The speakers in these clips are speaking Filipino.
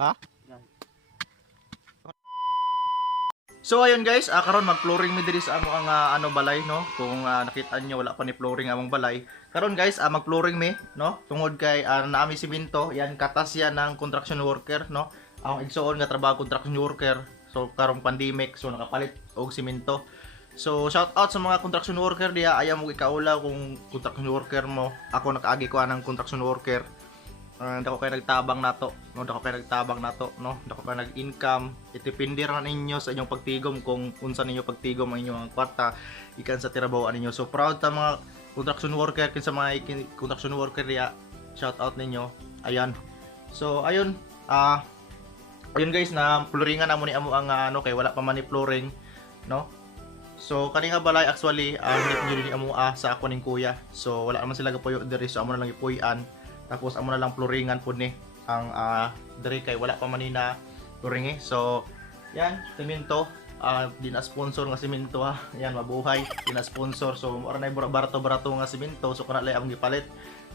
Ha? So ayun guys, karon mag-flooring mi diri sa amo ang ano balay no. Kung nakita niyo wala pa ni flooring among balay. Karon guys, mag-flooring mi no. Tungod kay naami simento, yan katas yan ng construction worker no. Ang igsuon nga trabaho construction worker. So karong pandemic so nakapalit og simento. So shout out sa mga construction worker diya, ayaw mo ikaula kung construction worker mo. Ako nakaagi ko anang construction worker. Dako kayo nagtabang nato, no? Dako kayo nagtabang nato, no? Dako kayo nag-income. Itipindi ra ninyo sa inyong pagtigom kung unsa ninyo pagtigom ang inyong kwarta ikan sa trabaho ninyo. So proud ta mga construction worker kin sa mga construction worker diya. Shout out ninyo. Ayan. So ayun, ayun guys, na flooringan na mo ni amo ang ano kay wala pa man ni flooring, no? So kani nga balay actually hindi ni amo sa ako ning kuya. So wala naman sila gapuyo diri so amo na lang ipuy-an. Tapos amo na lang flooringan pud ni ang diri kay wala pa man ni na flooring eh. So yan, semento. Di na sponsor nga semento ha. Yan mabuhay, di na sponsor. So mura na barato-barato nga semento so kana lay ang gipalit.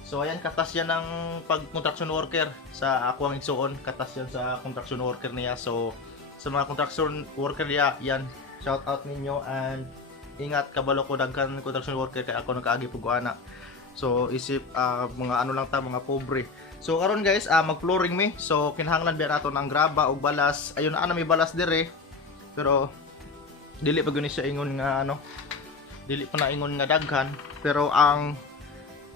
So ayan, katas yan ng pag construction worker sa ako ang igsuon, katas yan sa construction worker niya. So sa mga construction worker niya, yan, shout out ninyo and ingat kabalo ko daghan construction worker kay ako nakaagi pug ana. So isip mga ano lang ta, mga pobre. So karon guys, mag-flooring mi. So kinahanglan biya nato ng graba ug balas. Ayun na may balas dire. Pero dili pa gani siya ingon nga ano. Dili pa na ingon nga daghan, pero ang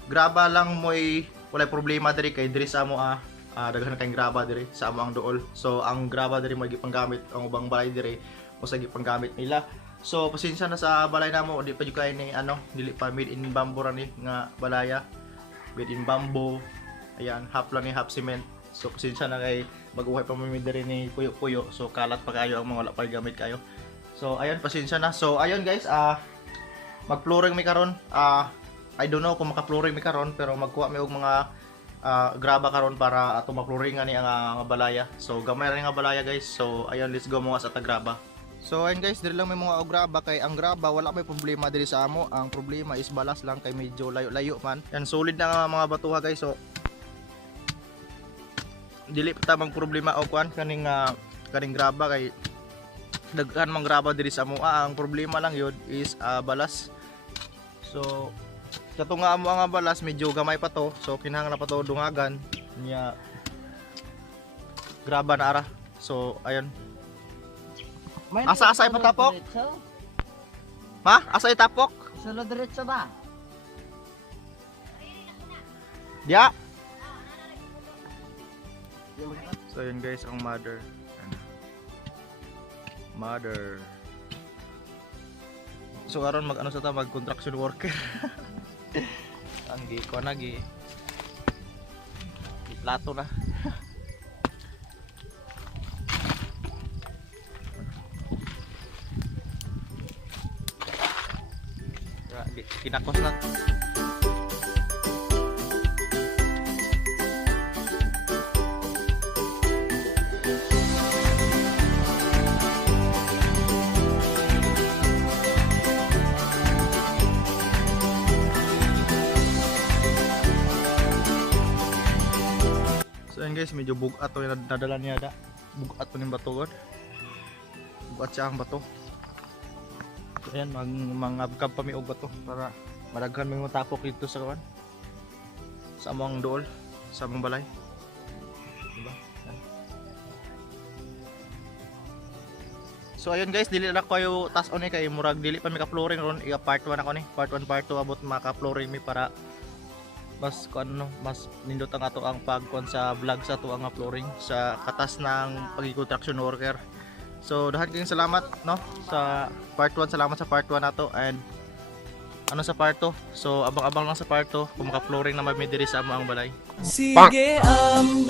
graba lang mo'y walay problema dire kay diri sa amo daghan kayong graba dire sa amo ang duol. So ang graba dire mo gipanggamit ang ubang balay dire o sa gipanggamit nila. So pasensya na sa balay namo, di pa jud kay ni ano, dili pa made in bamboo ra ni nga balaya. Made in bamboo. Ayan, half lang ni half cement. So pasensya na kay mag-uhay pa mi diri ni puyo-puyo. So kalat pa kayo ang mga wala pa gamit kayo. So ayun, pasensya na. So ayun guys, mag-flooring mi karon. I don't know kung maka-flooring mi karon pero magkuha mi og mga graba karon para ato ma-flooringan ni ang balaya. So gamay ra nga balaya guys. So ayun, let's go mga sa tagraba. So ayun guys, diri lang may mga graba kay ang graba wala may problema diri sa amo. Ang problema is balas lang kay medyo layo-layo man. Yan solid na nga mga batuha guys. So dili pa tamang problema o kuan kaning graba kay daghan mang graba diri sa amo. Ang problema lang yun is balas. So kato nga amo nga balas medyo gamay pa to. So kinahanglan pa to dungagan niya graba na ara. So ayun. Asa ipatapok? Ma? Asa itapok? Sulod diretso ba? Diya? So yun guys, ang mother. Mother. So karon mag-ano sa ta, mag construction worker. Ang gi ko na gi plato na. Kinakos na. So yun guys, medyo bugat to yung nadala niya da. Bugat to yung bato god. Bugat siya ang bato. So ayan, mangabkab pa mi og bato para madaghan mi matapok dito sa kawan. Sa among dool, sa among balay. Diba? Ayan. So ayun guys, dili na kayo tas on kay murag dili pa mi ka flooring ron, iya part 1 ako ni. Part 1 part 2 abot maka flooring mi para mas ano, mas nindot ang ato ang pagkon sa vlog sa to ang flooring sa katas ng pagi-construction worker. So dahan kayong salamat no sa part 1, salamat sa part 1 nato and ano sa part 2. So abang-abang lang sa part 2 kung maka-flooring na may diri sa amo ang balay. Sige ang